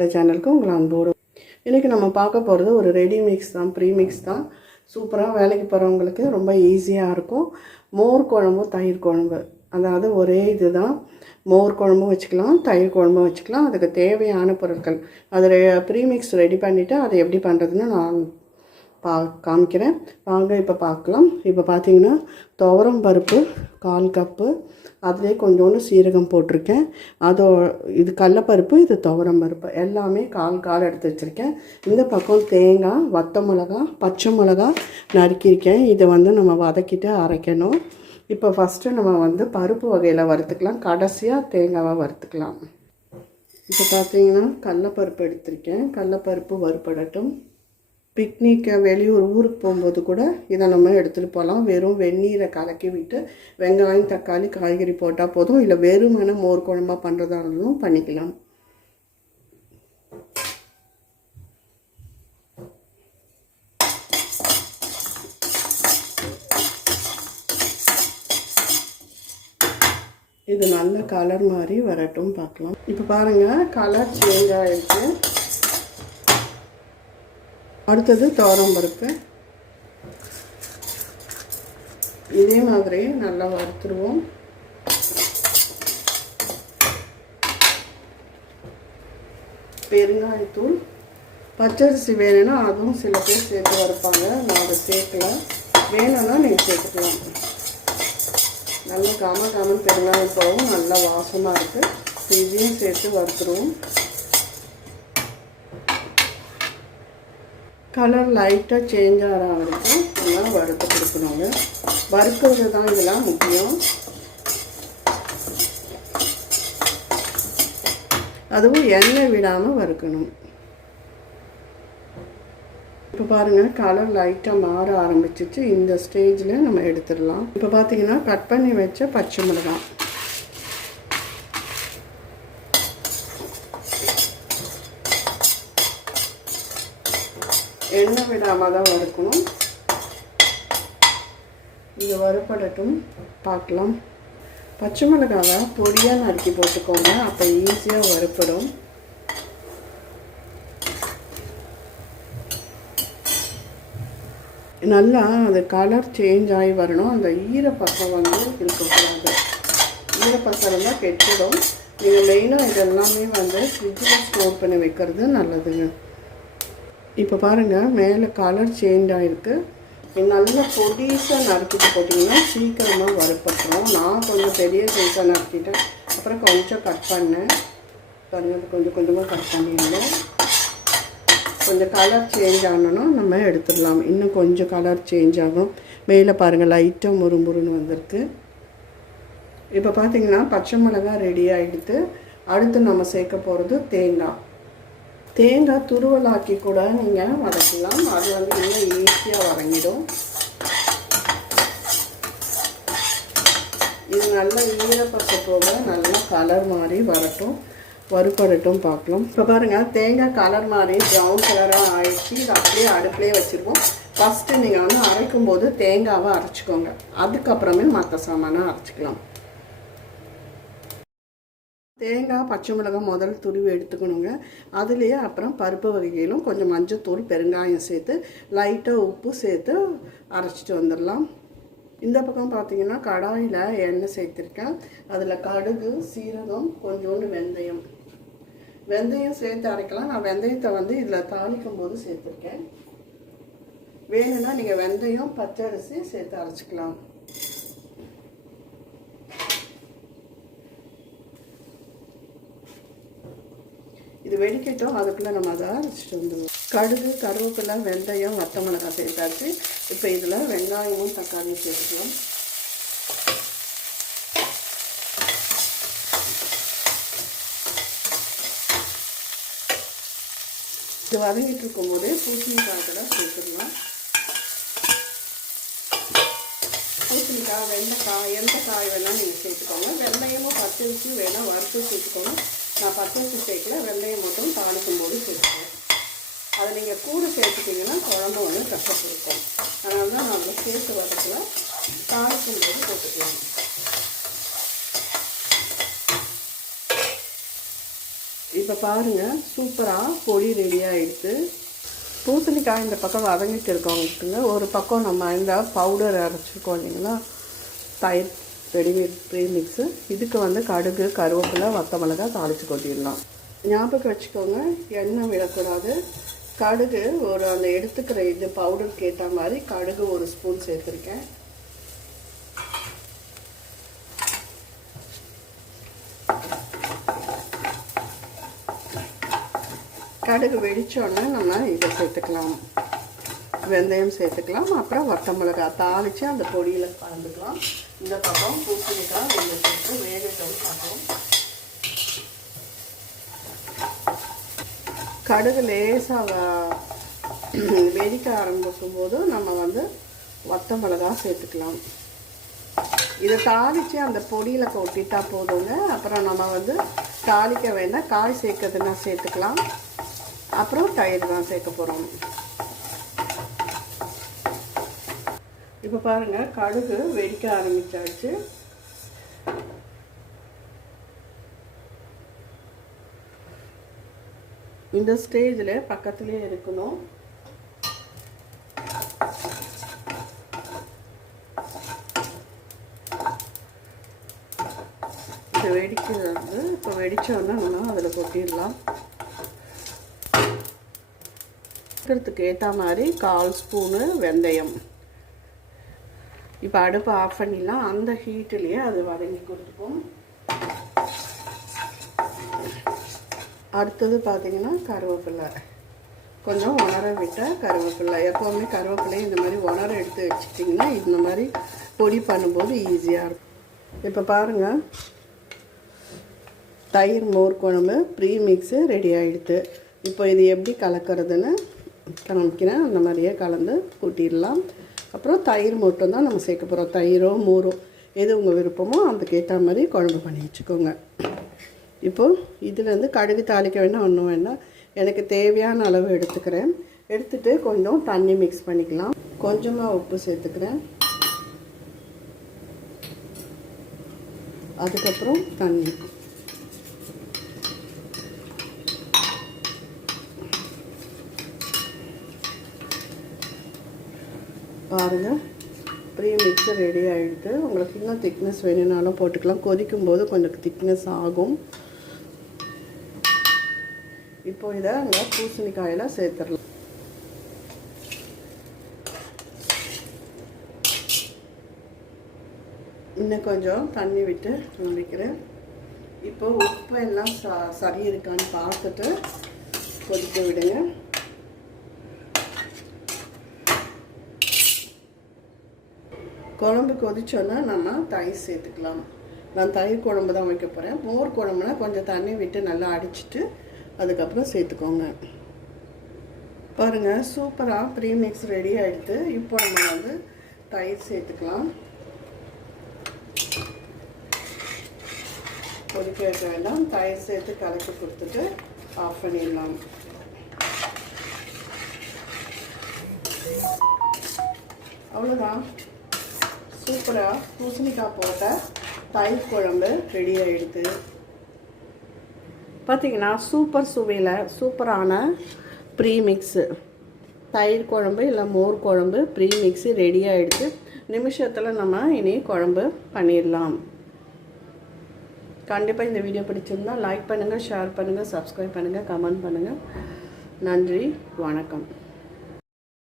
தமிழ சேனலுக்கு உங்களை அன்போடு. இன்றைக்கி நம்ம பார்க்க போகிறது ஒரு ரெடி மிக்ஸ் தான் ப்ரீ மிக்ஸ் தான். சூப்பராக வேலைக்கு போகிறவங்களுக்கு ரொம்ப ஈஸியாக இருக்கும். மோர் குழம்பு தயிர் குழம்பு. அதாவது ஒரே இது தான் மோர் குழம்பும் வச்சுக்கலாம் தயிர் குழம்பும் வச்சுக்கலாம். அதுக்கு தேவையான பொருட்கள். அது ப்ரீமிக்ஸ் ரெடி பண்ணிவிட்டு அதை எப்படி பண்ணுறதுன்னு நான் பா காமிக்கிறேன். வாங்க இப்போ பார்க்கலாம். இப்போ பார்த்தீங்கன்னா துவரம் பருப்பு கால் கப்பு அதிலே கொஞ்சோண்டு சீரகம் போட்டிருக்கேன். அதோ இது கடலப்பருப்பு இது துவரம் பருப்பு. எல்லாமே கால் கால் எடுத்து வச்சுருக்கேன். இந்த பக்கம் தேங்காய் வத்த மிளகா பச்சை மிளகா நறுக்கியிருக்கேன். இதை வந்து நம்ம வதக்கிட்டு அரைக்கணும். இப்போ ஃபஸ்ட்டு நம்ம வந்து பருப்பு வகையில் வறுத்துக்கலாம். கடைசியாக தேங்காவாக வறுத்துக்கலாம். இப்போ பார்த்தீங்கன்னா கடலப்பருப்பு எடுத்திருக்கேன். கடலப்பருப்பு வறுப்படட்டும். பிக்னிக்கு வெளியூர் ஊருக்கு போகும்போது கூட இதை நம்ம எடுத்துகிட்டு போகலாம். வெறும் வெந்நீரை கலக்கி விட்டு வெங்காயம் தக்காளி காய்கறி போட்டால் போதும். இல்லை வெறுமன மோர் குழம்பாக பண்ணுறதா இருந்தாலும் பண்ணிக்கலாம். இது நல்ல கலர் மாதிரி வரட்டும் பார்க்கலாம். இப்போ பாருங்கள் கலர் சேஞ்ச் ஆகிடுச்சு அடுத்தது துவரம் பருப்பு. இதே மாதிரி நல்லா வறுத்துருவோம். பெருங்காயத்தூள். பச்சரிசி வேணும்னா அதுவும் சில பேர் சேர்த்து வறுப்பாங்க. நான் அதை சேர்க்கல. வேணும்னா நீங்கள் சேர்த்துக்கலாம். நல்லா காம காமன் பெருங்காயம் போகவும் நல்லா வாசமாக இருக்குது இதையும் சேர்த்து வறுத்துருவோம். கலர் லைட்டாக சேஞ்ச் ஆகிற வரைக்கும் நல்லா வறுத்து கொடுக்கணுங்க. வறுக்கிறது தான் இதெல்லாம் முக்கியம். அதுவும் எண்ணெய் விடாமல் வறுக்கணும். இப்போ பாருங்கள் கலர் லைட்டாக மாற ஆரம்பிச்சிச்சு. இந்த ஸ்டேஜில் நம்ம எடுத்துடலாம். இப்போ பார்த்தீங்கன்னா கட் பண்ணி வச்ச பச்சை மிளகாய். எண்ணெய் விடாமல் தான் வறுக்கணும். இது வறுப்படட்டும். பார்க்கலாம். பச்சை மிளகாவை பொடியாக நறுக்கி போட்டுக்கோங்க. அப்போ ஈஸியாக வறுப்படும். நல்லா அது கலர் சேஞ்ச் ஆகி வரணும். அந்த ஈரப்பசம் வந்து இருக்கக்கூடாது. ஈரப்பசம் இருந்தால் கெட்டுடும் நீங்கள் மெயினாக இதெல்லாமே வந்து ஃப்ரிட்ஜில் ஸ்டோர் பண்ணி வைக்கிறது நல்லதுங்க. இப்போ பாருங்கள் மேலே கலர் சேஞ்ச் ஆகிருக்கு நல்லா பொடிசாக நறுக்கிட்டு போட்டிங்கன்னா சீக்கிரமாக வறுப்பட்டுரும் நான் கொஞ்சம் பெரிய சைஸாக நறுக்கிட்டேன். அப்புறம் கொஞ்சம் கட் பண்ணேன். பாருங்கள் கொஞ்சம் கொஞ்சமாக கட் பண்ணிடுங்க கொஞ்சம் கலர் சேஞ்ச் ஆனோன்னா நம்ம எடுத்துடலாம். இன்னும் கொஞ்சம் கலர் சேஞ்ச் ஆகும். மேலே பாருங்கள் லைட்டாக முறுமுறுன்னு வந்திருக்கு. இப்போ பார்த்தீங்கன்னா பச்சை மிளகா ரெடி ஆகிடுத்து அடுத்து நம்ம சேர்க்க போகிறது தேங்காய். தேங்காய் துருவலாக்கி கூட நீங்கள் வதக்கலாம். அது வந்து இன்னும் ஈஸியாக வதங்கிடும். இது நல்லா ஈரப்பச போக நல்லா கலர் மாதிரி வரட்டும். வறுப்படட்டும் பார்க்கலாம். இப்போ பாருங்கள் தேங்காய் கலர் மாதிரி ப்ரௌன் கலராக ஆயிடுச்சு. இது அப்படியே அடுப்புலேயே வச்சுருவோம். ஃபஸ்ட்டு நீங்கள் வந்து அரைக்கும் போது தேங்காவை அரைச்சிக்கோங்க. அதுக்கப்புறமே மற்ற சாமானை அரைச்சிக்கலாம். தேங்காய் பச்சை மிளகாய் முதல் துருவி எடுத்துக்கணுங்க. அதுலேயே அப்புறம் பருப்பு வகைகளும் கொஞ்சம் மஞ்சத்தூள் பெருங்காயம் சேர்த்து லைட்டாக உப்பு சேர்த்து அரைச்சிட்டு வந்துடலாம். இந்த பக்கம் பார்த்தீங்கன்னா கடாயில் எண்ணெய் சேர்த்துருக்கேன். அதில் கடுகு சீரகம் கொஞ்சோண்டு வெந்தயம். வெந்தயம் சேர்த்து அரைக்கலாம். நான் வெந்தயத்தை வந்து இதில் தாளிக்கும் போது சேர்த்துருக்கேன். வேணும்னா நீங்கள் வெந்தயம் பச்சரிசி சேர்த்து அரைச்சிக்கலாம். இது வெடிக்கட்டும். அதுக்குள்ளே நம்ம அதை அரைச்சிட்டு வந்துடுவோம் கடுகு கருவேப்பிலை வெந்தயம் வத்த மிளகாய் சேர்த்தாச்சு இப்போ இதில் வெங்காயமும் தக்காளியும் சேர்த்துக்கலாம். இது வதங்கிட்டு இருக்கும் போதே பூசணிக்காய் கூட சேர்த்துடலாம் பூசணிக்காய் வெண்டைக்காய் எந்த காய் வேணால் நீங்கள் சேர்த்துக்கோங்க. வெந்தயமும் பச்சரிசியும் வேணால் வறுத்து சேர்த்துக்கோங்க. நான் பச்சரிசி சேர்க்கல வெந்தயம் மட்டும் தாளிக்கும் போது சேர்த்துக்கேன் அதை நீங்கள் கூட சேர்த்துட்டிங்கன்னா குழம்பு வந்து கஷ்டம் கொடுக்கும் அதனால தான் நான் வந்து சேர்த்து வரத்துல தாளிக்கும் போது போட்டுக்கலாம். இப்போ பாருங்கள் சூப்பராக பொடி ரெடியாக ஆகிடுது பூசணிக்காய் இந்த பக்கம் வதங்கிட்டு இருக்கவங்களுக்குங்க ஒரு பக்கம் நம்ம இந்த பவுடர் அரைச்சிருக்கோம் இல்லைங்களா? தயிர். ரெடிமேட் ப்ரீமிக்ஸு இதுக்கு வந்து கடுகு கருவேப்பிலை வத்த மிளகாய் தாளித்து கொட்டிடலாம். ஞாபகம் வச்சுக்கோங்க எண்ணெய் விடக்கூடாது. கடுகு ஒரு அந்த எடுத்துக்கிற இது பவுடருக்கு ஏற்ற மாதிரி கடுகு ஒரு ஸ்பூன் சேர்த்துருக்கேன். கடுகு வெடித்தோடனே நம்ம இதை சேர்த்துக்கலாம். வெந்தயம் சேர்த்துக்கலாம். அப்புறம் வட்ட மிளகாய் தாளித்து அந்த பொடியில் கலந்துக்கலாம். இந்த பக்கம் பூசணிக்காய் வெள்ளை சேர்த்து வேகட்டும் பார்ப்போம். கடுகு லேசாக வெடிக்க ஆரம்பிக்கும் போது நம்ம வந்து வத்த மிளகாய் சேர்த்துக்கலாம். இதை தாளித்து அந்த பொடியில் கொட்டிட்டா போதுங்க. அப்புறம் நம்ம வந்து தாளிக்க வேண்டாம். காய் சேர்க்கறதுனா சேர்த்துக்கலாம். அப்புறம் தயிர் தான் சேர்க்க போகிறோம் இப்போ பாருங்கள் கடுகு வெடிக்க ஆரம்பிச்சாச்சு. இந்த ஸ்டேஜில் பக்கத்துலேயே இருக்கணும். இது வெடிக்கிறது வந்து இப்போ வெடித்தோன்னா நம்ம அதில் கொட்டிடலாம். இருக்கிறதுக்கு ஏற்ற மாதிரி கால் ஸ்பூனு வெந்தயம். இப்போ அடுப்பு ஆஃப் பண்ணிடலாம். அந்த ஹீட்டுலேயே அது வதங்கி கொடுத்துப்போம். அடுத்தது பார்த்திங்கன்னா கருவேப்பிலை. கொஞ்சம் உணர விட்டால் கருவேப்பிலை. எப்போவுமே கருவேப்பிலை இந்த மாதிரி உணர எடுத்து வச்சுட்டிங்கன்னா இந்த மாதிரி பொடி பண்ணும்போது ஈஸியாக இருக்கும். இப்போ பாருங்கள் தயிர் மோர் குழம்பு ப்ரீ மிக்ஸு ரெடி ஆகிடுது இப்போ இது எப்படி கலக்கிறதுன்னு காமிக்கிறேன் அந்த மாதிரியே கலந்து கூட்டிடலாம். அப்புறம் தயிர் மட்டும் தான் நம்ம சேர்க்க போகிறோம் தயிரோ மோரோ எது உங்கள் விருப்பமோ அதுக்கேற்ற மாதிரி குழம்பு பண்ணி வச்சுக்கோங்க. இப்போது இதுலேருந்து கடுகு தாளிக்க வேண்டாம் ஒன்றும் வேண்டாம். எனக்கு தேவையான அளவு எடுத்துக்கிறேன். எடுத்துகிட்டு கொஞ்சம் தண்ணி மிக்ஸ் பண்ணிக்கலாம். கொஞ்சமாக உப்பு சேர்த்துக்கிறேன். அதுக்கப்புறம் தண்ணி. பாருங்கள் அப்படியே மிக்ஸர் ரெடி ஆகிடுது உங்களுக்கு இன்னும் திக்னஸ் வேணும்னாலும் போட்டுக்கலாம். கொதிக்கும் போது கொஞ்சம் திக்னஸ் ஆகும். இப்போ இதை அங்கே பூசணிக்காயில் சேர்த்துடலாம். இன்னும் கொஞ்சம் தண்ணி விட்டு நம்பிக்கிறேன் இப்போ உப்பு எல்லாம் ச சரி இருக்கான்னு பார்த்துட்டு கொதிக்க விடுங்க. குழம்பு கொதிச்சோன்னா நம்ம தயிர் சேர்த்துக்கலாம். நான் தயிர் குழம்பு தான் வைக்க போகிறேன் மோர் குழம்புனா கொஞ்சம் தண்ணி விட்டு நல்லா அடிச்சிட்டு அதுக்கப்புறம் சேர்த்துக்கோங்க. பாருங்கள் சூப்பராக ப்ரீமிக்ஸ் ரெடி ஆகிடுது இப்போ நம்ம வந்து தயிர் சேர்த்துக்கலாம். கொதிக்க வைக்க வேண்டாம். தயிர் சேர்த்து கலக்கி கொடுத்துட்டு ஆஃப் பண்ணிடலாம். அவ்வளோதான் சூப்பராக பூசணிக்காய் போட்ட தயிர் குழம்பு ரெடி ஆகிடுது பார்த்தீங்கன்னா சூப்பர் சுவையில் சூப்பரான ப்ரீமிக்ஸு தயிர் குழம்பு இல்லை மோர் குழம்பு ப்ரீமிக்ஸு ரெடி ஆகிடுது நிமிஷத்தில் நம்ம இனி குழம்பு பண்ணிடலாம். கண்டிப்பாக இந்த வீடியோ பிடிச்சிருந்தால் லைக் பண்ணுங்கள் ஷேர் பண்ணுங்கள் சப்ஸ்கிரைப் பண்ணுங்கள் கமெண்ட் பண்ணுங்கள் நன்றி வணக்கம்.